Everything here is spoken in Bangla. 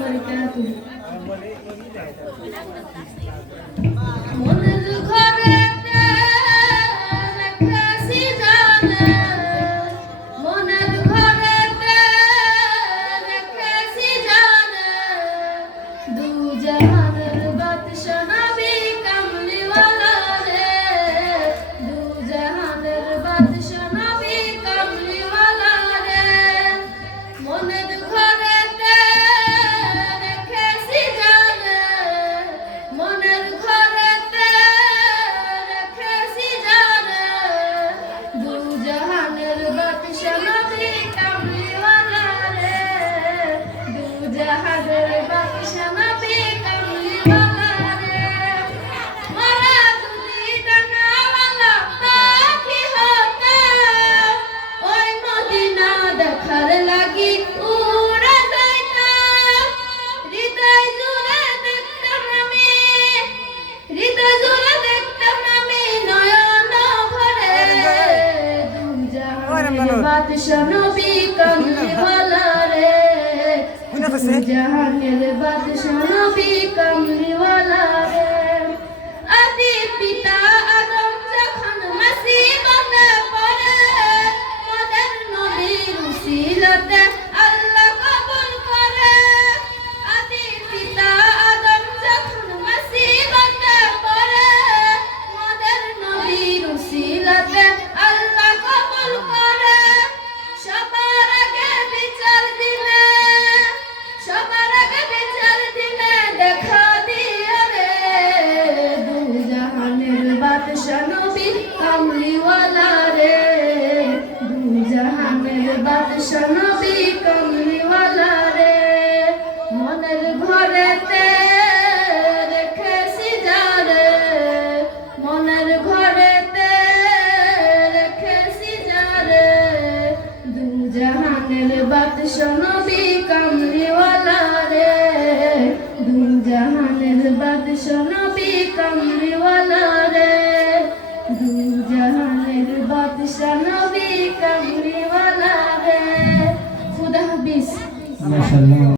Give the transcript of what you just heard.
বারাকাতুহু। মনের ঘরেতে রেখেছি জানে, মনের ঘরেতে রেখেছি জানে, দু জাহানের বাদশা নবী কামলিওয়ালা রে, দু জাহানের বাদশা নবী কামলিওয়ালা রে। মনের ঘরেতে রেখেছি জানে, মনের ঘরেতে রেখেছি জানে, দু জাহানের বাদশা নবী কামলিওয়ালা রে, দু জাহানের বাদশা নবী কামলিওয়ালা রে। ওরা যদি ডানাওয়ালা পাখি হতাম, ওই মদিনা দেখার লাগি উড়ে যাইতাম। হৃদয় জুড়ে দেখতাম আমি, হৃদয় জুড়ে দেখতাম আমি নয়ন ভরে, দু জাহানের বাদশা নবী কামলিওয়ালা রে, দু জাহানের বাদশা নবী কামলিওয়ালা রে। আদি পিতা আদম যখন মুসিবতে পড়ে, মোদের নবীর উসিলাতে আল্লাহ কবুল করে। আদি পিতা আদম যখন মুসিবতে পড়ে, মোদের নবীর উসিলাতে আল্লাহ কবুল করে। সবার আগে বিচার দিনে, সবার আগে বিচার দিনে দেখা দিও রে, দু জাহানের বাদশা নবী কামলিওয়ালা রে, দু জাহানের বাদশা নবী কামলিওয়ালা রে। মনের ঘরেতে রেখেছি যারে, মনের ঘরেতে রেখেছি যারে, দু জাহানের বাদশা নবী কামলিওয়ালা রে, দু জাহানের বাদশা নবী কামলিওয়ালা রে, দু জাহানের বাদশা নবী কামলিওয়ালা রে। খুদা হাফিজ। মাশাআল্লাহ।